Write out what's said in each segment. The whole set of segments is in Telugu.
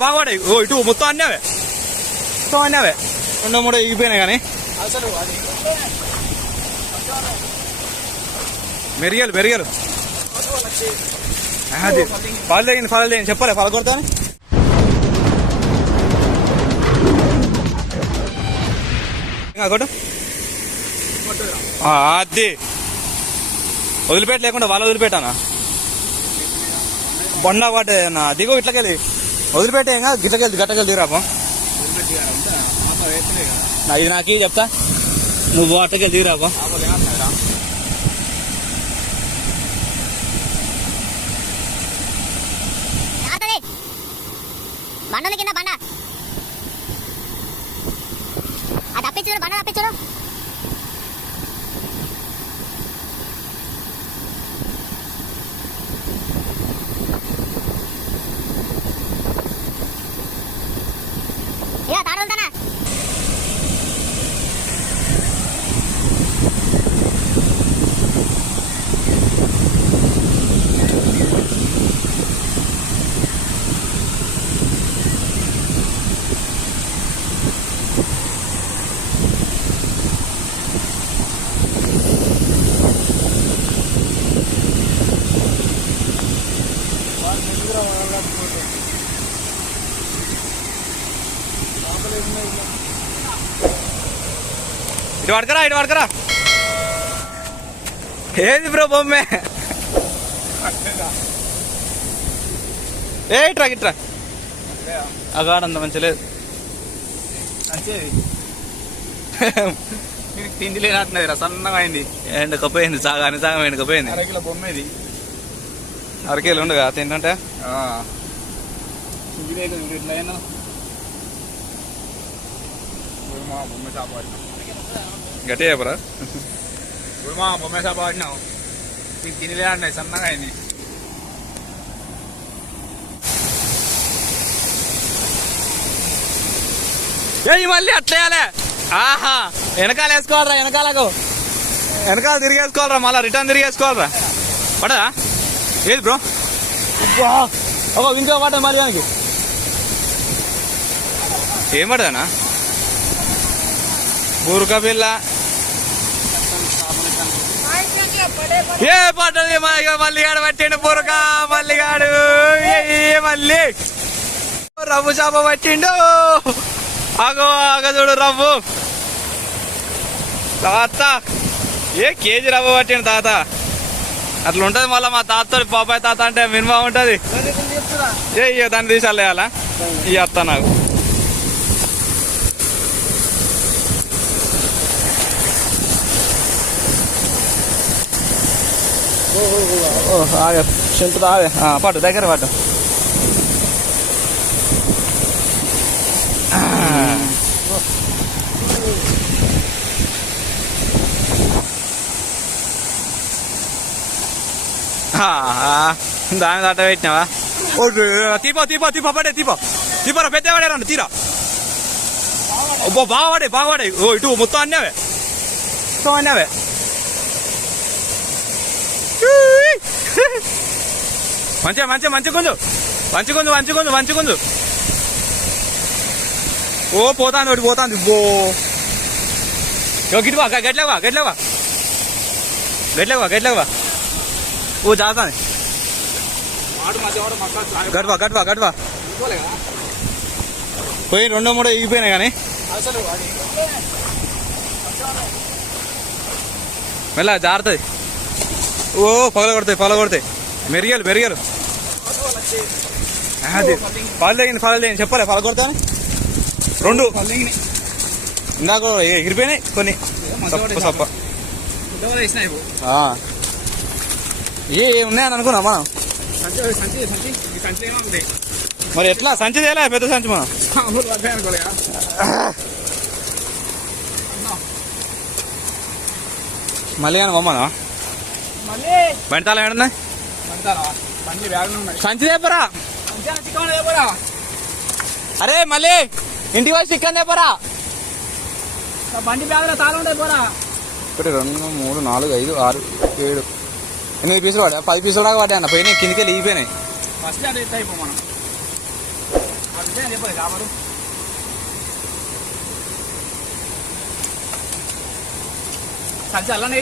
బాగుపడే ఓ ఇటు మొత్తం అన్నావే రెండో మూడో ఎగిపోయినాయి కానీ మెరిగలు అది ఫాల్ తెగింది చెప్పలే ఫాల్ కొడతా కొట్టు అది వదిలిపెట్ట లేకుండా వాళ్ళు వదిలిపెట్టానా బొండ వాటే నా దిగో ఇట్లకెళ్ళి వదిలిపెట్టే గట్టకెళ్ళి దిగురాపం ఇది నాకు చెప్తా నువ్వు అట్టకెళ్ళి దిగురాపం బండ కింద బండ అది తప్పించు బండ తప్పించు ఇక తాడుతానా ఇటు పడకరా ఏది బ్రో బొమ్మే ఇట్రా అగాడంత మంచి లేదు తిండి లేనట్టున్నది రా సన్నగా అయింది ఎండకపోయింది సగం ఎండకపోయింది అరకిలో బొమ్మ ఇది అరకేలు ఉండగా తింటే ఇట్లయినా బొమ్మ షాప్ ఆడినాం గట్టి చెప్పరా బొమ్మ షాప్ ఆడినావు నీకు తిని లేనట్టున్నాయి సన్నగా అయింది మళ్ళీ అట్లేయాలే ఆహా వెనకాల వేసుకోవాలరా వెనకాల తిరిగేసుకోవాలరా మళ్ళీ రిటర్న్ తిరిగేసుకోవాలరా పడదా ఏది బ్రో ఇంకో పడ్డా మరి దానికి ఏం పడదానా బూరుక పిల్ల ఏ పడ్డది మల్లిగాడు పట్టిండు బూరుక మల్లిగాడు మళ్ళీ రవ్వు చేప పట్టిండు చూడు రవ్వు తాత కేజీ రవ్వ పట్టిండు తాత అట్లా ఉంటది మళ్ళీ మా తాతతో పాపాయి తాత అంటే మినిమం ఉంటది దాన్ని తీసాలేయాలా ఇక అత్త నాకు చెంటు ఆగే పట్టు దగ్గర పట్టు దాని దాట పెట్టినావా తీపో పడే పెద్ద పడేరండి తీరా బాగుపడే ఓ ఇటు మొత్తం అన్నావే మంచి గుంజు ఓ పోతాంది బో గిట్లవా గట్లవా ఓ జాతాను గట్వా పోయి రెండో మూడో ఎగిపోయినాయి కానీ మెల్ల జారుతుంది ఓ పగల కొడతాయి మెరిగలు అది ఫాల్ తెగింది చెప్పలే ఫాల్ కొడతా రెండు ఇందాక ఎగిరిపోయినాయి కొన్ని సప్ప ఏ ఉన్నాయని అనుకున్నా మనం మరి ఎట్లా సంచి తేలే పెద్ద సంచి మనం మళ్ళీ కానీ బొమ్మనా బండి తాళం ఏడున్నాయి సంచి తెప్పరా అరే మళ్ళీ ఇంటికి వచ్చి చికెన్ తెప్పరా బండి బ్యాగ్ లో తాళం ఉంటాయి పోరా 1 2 3 4 5 6 7 8 పీసులు పడా 10 పీసులు దాకా పడ్డా అన్న పోయినాయి కిందికి వెళ్ళిపోయినాయి ఫస్ట్ అదే అయిపో మనం చెప్పండి చేపలు సంచి అల్లనే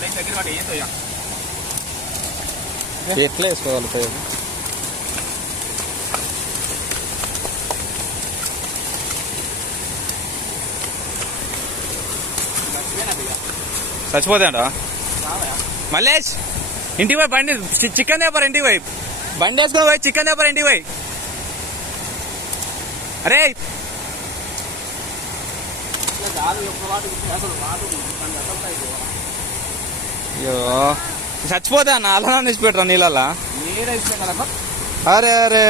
దగ్గర వాటి ఏం తోయా ఎట్లా వేసుకోగలుగుతాయి చచ్చిపోతాయంట మల్లేష్ ఇంటికి పోయి బండి చికెన్ తెపరు ఇంటికి పోయి బండి వేసుకొని పోయి చికెన్ తెపరు ఇంటికి పోయి అరే అయ్యో చచ్చిపోతా అన్న అలా నిలిచి పెట్టరా నీళ్ళ అరే అరే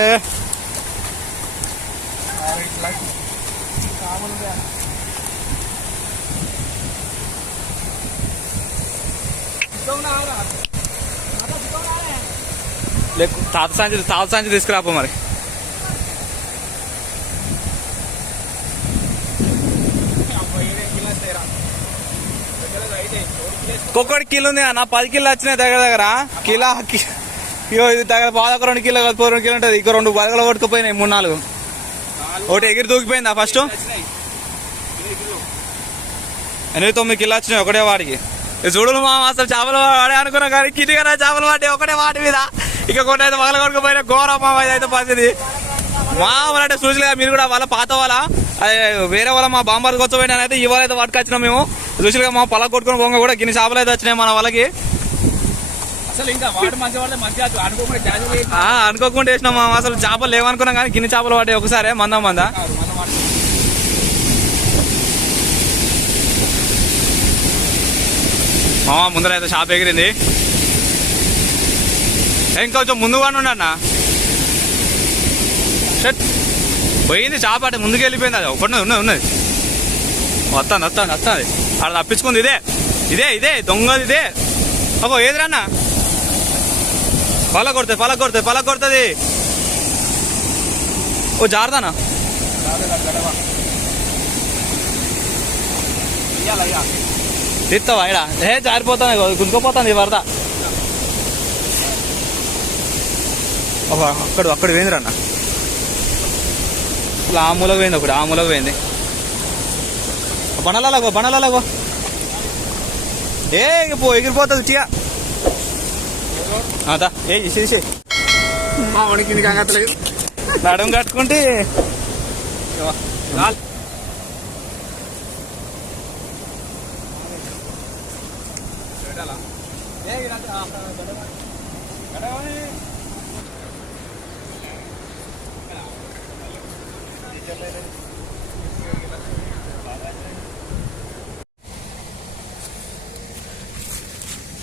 తాత సంచి తీసుకురాపో మరి ఒక్కొక్కటి కిలో ఉంది అన్న 10 కిలో వచ్చినాయి దగ్గర కిలో ఇది దగ్గర బాగా 2 కిలో 2 కిలో ఉంటుంది ఇంకో 2 బలగలు కొట్టుకుపోయినాయి 3-4 ఒకటి ఎగిరి దూకిపోయిందా ఫస్ట్ 8-9 కిలో వచ్చినాయి ఒకటే వాడికి చూడు మా అసలు చేపలు వాడే అనుకున్నాం కానీ కిటికీ చేపలు వాడి ఒకటే వాటి మీద ఇక కొన్ని అయితే బగల కొట్టుకుపోయినా ఘోరం మా అయితే పరిస్థితి మామూలు అంటే చూసిగా మీరు కూడా వాళ్ళ పాత వాళ్ళ వేరే వాళ్ళ మా బాంబార్కి వచ్చపోయినా అయితే ఇవాళ అయితే పట్టుకొచ్చినాం మేము చూసిగా మా పొలం కొట్టుకుని పోగా కూడా గిన్ని చేపలు అయితే వచ్చినాయి మన వాళ్ళకి అసలు ఇంకా వాడు మంచిగా అనుకోకుండా వేసినాం మా అసలు చేపలు లేవనుకున్నాం కానీ గిన్ని చేపలు పడ్డాయి ఒకసారి మందా మా ముందర అయితే షాప్ ఎగిరింది ఇంకొంచెం ముందుగానే ఉండన్న షట్ పోయింది చేప అంటే ముందుకు వెళ్ళిపోయింది అది ఒకటి ఉన్నది వస్తాను అక్కడ తప్పించుకుంది ఇదే దొంగది ఇదే ఒక ఏదిరన్నా పల కొడుతుంది ఓ జారదానా తిత్తావా ఇడా జారిపోతాను గుంజుకోపోతుంది వరద అక్కడ పోయింది రన్న అసలు ఆ మూలకు పోయింది బండలాగో ఎగిరిపోతుంది టీయా అదా చేసే మా వాడికి కంగట్లేదు నడుము కట్టుకుంటే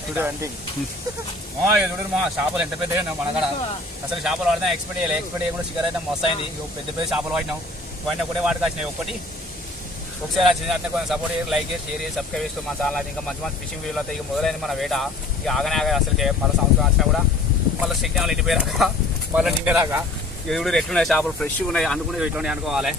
చూడండి మా చేపలు ఎంత పెద్దగా మన కాడ అసలు చేపలు వాడినా ఎక్స్పెక్ట్ కూడా షిగర్ అయితే మస్తు అయింది పెద్ద చేపలు వాడినాం ఒకటే వాటికి వచ్చినాయి ఒకసారి వచ్చింది అంటే కొంచెం సపోర్ట్ చేసి లైక్ చేసి షేర్ చేసి సబ్స్క్రైబ్ చేసుకో మా ఛానల్ ఇంకా మంచి ఫిషింగ్ వీడియోలు అయితే ఇక మొదలైంది మన వేట ఇక ఆగనే అసలు మళ్ళీ సంవత్సరం వచ్చినా కూడా మళ్ళీ సిగ్నల్ ఇంటిపోయాక మళ్ళీ నిండేదాకా ఎదుడు ఎట్లున్నాయి చేపలు ఫ్రెష్గా ఉన్నాయి అనుకునే ఇట్లా అనుకోవాలి